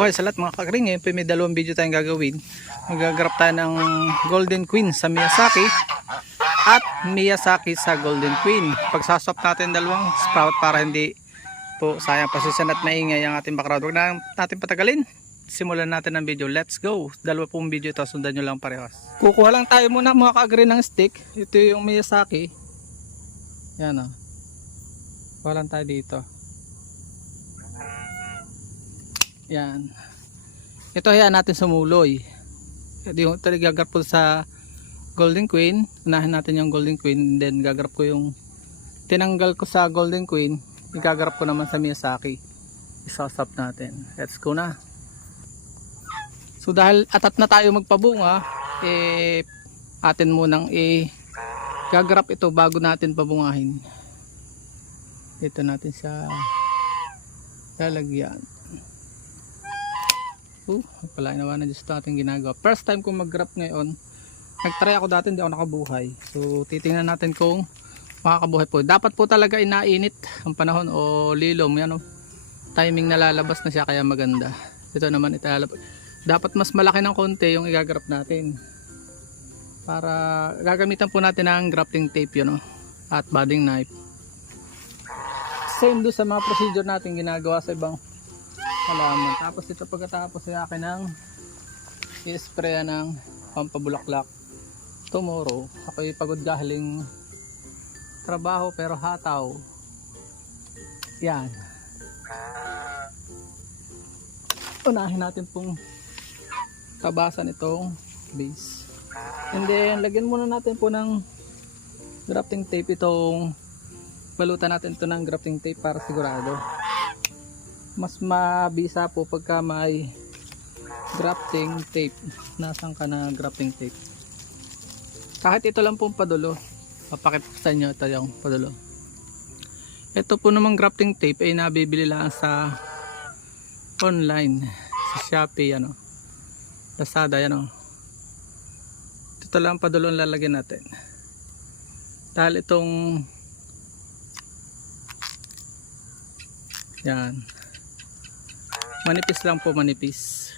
Mabuhay sa lahat mga kakring. Ngayon may dalawang video tayong gagawin. Magagrap tayo ng Golden Queen sa Miyazaki at Miyazaki sa Golden Queen. Pagsaswap natin dalawang sprout para hindi po sayang pasisyan at maingay ang ating background. Huwag na natin patagalin. Simulan natin ang video. Let's go. Dalawa pong video ito. Sundan nyo lang parehas. Kukuha lang tayo muna mga kakring ng stick. Ito yung Miyazaki. Yan o. Kuha lang tayo dito. Yan. Ito hayaan natin sumuloy. Yung gagarap po sa Golden Queen. Unahin natin yung Golden Queen. Then gagarap ko yung tinanggal ko sa Golden Queen. Igagarap ko naman sa Miyazaki. Isasap natin. Let's go na. So dahil atat na tayo magpabunga, atin munang gagarap ito bago natin pabungahin. Ito natin sa lalagyan. Pala naman na Diyos ito ating ginagawa. First time kong mag-grab ngayon. Nag-try ako dati, hindi ako nakabuhay. So titingnan natin kung makakabuhay po. Dapat po talaga inainit ang panahon o lilom. Yan, timing na lalabas na siya kaya maganda. Ito naman italabas. Dapat mas malaki ng konti yung igagrap natin. Para gagamitan po natin ng grafting tape yun, at budding knife. Same do sa mga procedure natin ginagawa sa ibang halaman. Tapos ito pagkatapos ay akin ng i-spray ng pampabulaklak. Tomorrow ako'y pagod galing trabaho pero hataw. Yan. Unahin natin pong tabasan itong base. And then lagyan muna natin po ng grafting tape itong balutan natin ito ng grafting tape para sigurado. Mas mabisa po pagka may grafting tape. Nasaan ka na grafting tape? Kahit ito lang pong padulo. Papakita nyo ito yung padulo. Ito po namang grafting tape ay nabibili lang sa online. Sa Shopee, Lazada, ito lang padulo ang lalagyan natin. Dahil itong yan, manipis lang po, manipis.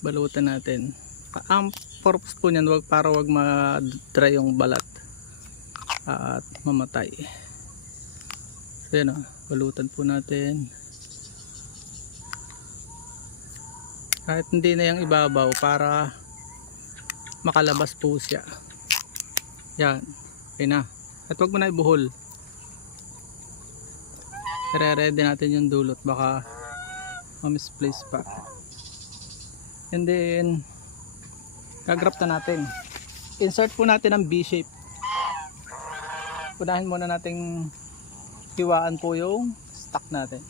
Balutan natin. Ang purpose po niyan, para wag ma-dry yung balat at mamatay. So yan, balutan po natin. Kahit hindi na yung ibabaw para makalabas po siya. Yan. Okay na. At wag mo na ibuhol. I-ready natin yung dulot. Baka ma-misplace pa. And then gagrap na natin. Insert po natin ang B-shape. Unahin muna nating hiwaan po yung stock natin.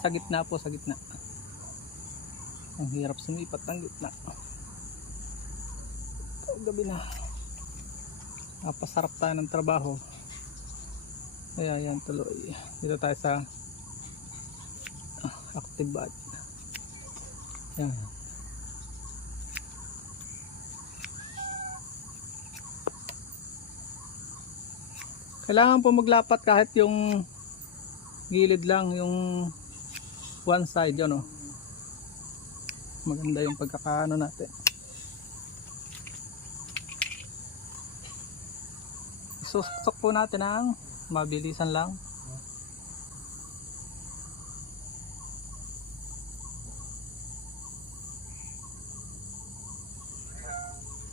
Sa gitna po, sa gitna. Ang hirap sumipat ng gitna. Gabi na. Napasarap tayo ng trabaho. Kaya yan, tuloy. Dito tayo sa active bud. Yan. Kailangan po maglapat kahit yung gilid lang, yung one side, maganda yung pagkakaano natin. Isusok po natin ang mabilisan lang.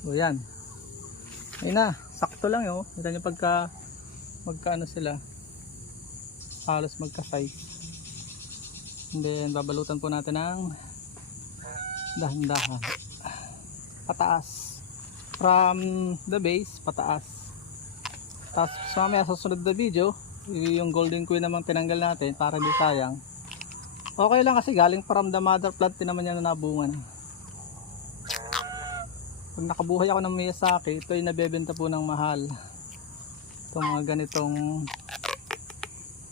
O yan. Ayun na, sakto lang yun. Kita nyo magkaano sila. Halos magka-size. And then babalutan po natin ng dahan-dahan. Pataas. From the base, pataas. Tapos mamaya sa susunod na video, yung Golden Queen naman tinanggal natin para di sayang. Okay lang kasi galing from the mother plant din naman yan na nabungan. Pag nakabuhay ako ng Miyazaki, ito ay nabebenta po ng mahal. Itong mga ganitong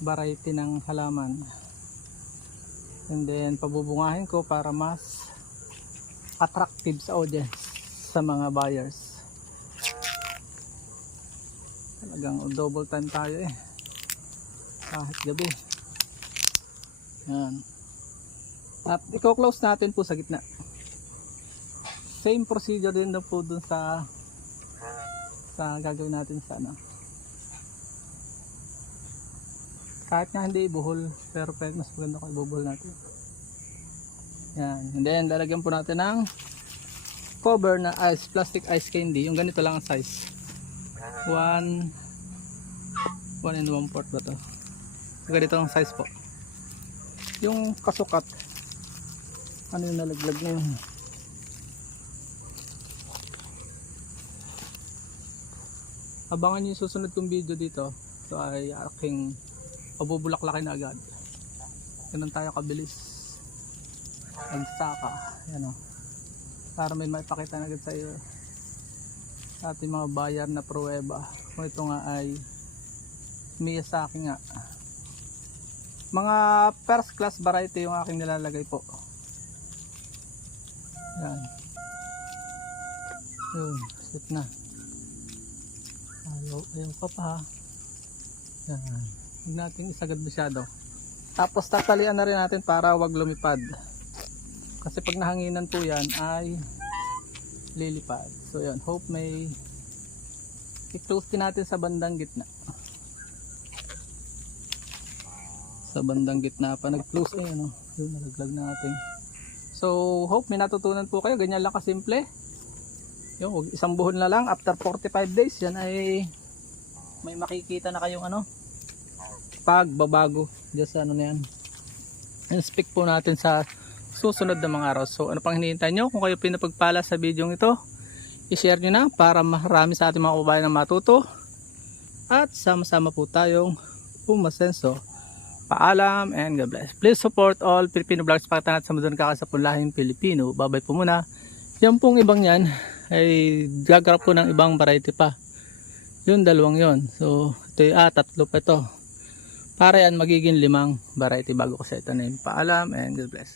variety ng halaman. And then pabubungahin ko para mas attractive sa audience, sa mga buyers. Talagang double time tayo kahit gabi. Yan. At i-close natin po sa gitna. Same procedure din na po dun sa gagawin natin sa ano. Kahit nga hindi ibuhol, pero mas maganda kung ibubuhol natin. Yan. And then lalagyan po natin ng cover na ice, plastic ice candy. Yung ganito lang ang size. 1 1 1/4 ba to? Ganito ang size po. Yung kasukat, ano yung nalaglag na yun? Abangan nyo yung susunod kong video dito. So ay aking pabubulaklakin na agad. Ganun tayo kabilis magsaka. Yan o. Para may maipakita na agad sa iyo sa ating mga buyer na pruweba kung ito nga ay Miyazaki nga. Mga first class variety yung aking nilalagay po. Yan. Yun, sit na. Ayaw pa pa ha. Yan. Huwag natin isagad masyado. Tapos tatalian na rin natin para wag lumipad. Kasi pag nahanginan po yan ay lilipad. So yan, hope may i-close din natin sa bandang gitna. Sa bandang gitna pa nag-close ay ano, yun nalaglag natin. So hope may natutunan po kayo. Ganyan lang kasimple. Yung isang buhon na lang after 45 days yan ay may makikita na kayong ano pagbabago diyan sa ano na yan. Inspect po natin sa susunod na mga araw. So ano pang hinihintay nyo? Kung kayo pinapagpala sa video ito, i-share nyo na para marami sa ating mga kababayan na matuto at sama-sama po tayong umasenso. Paalam and God bless. Please support all Filipino vlogs para tanat sa mundong kakasapon lahing Pilipino. Babay po muna. Yan pong ibang yan ay gagarap po ng ibang variety pa. Yun, dalawang yon. So ito yung tatlo pa ito. Para yan magiging 5 variety bago ko sa itanim. Paalam and God bless.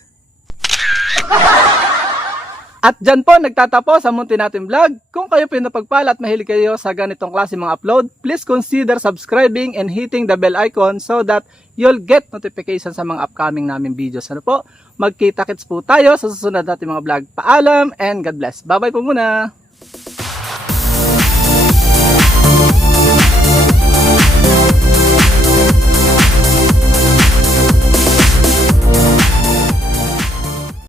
At dyan po nagtatapos ang munti natin vlog. Kung kayo pinapagpala at mahilig kayo sa ganitong klase mga upload, please consider subscribing and hitting the bell icon so that you'll get notification sa mga upcoming namin videos. Ano po? Magkita-kits po tayo sa susunod natin mga vlog. Paalam and God bless. Bye bye po muna.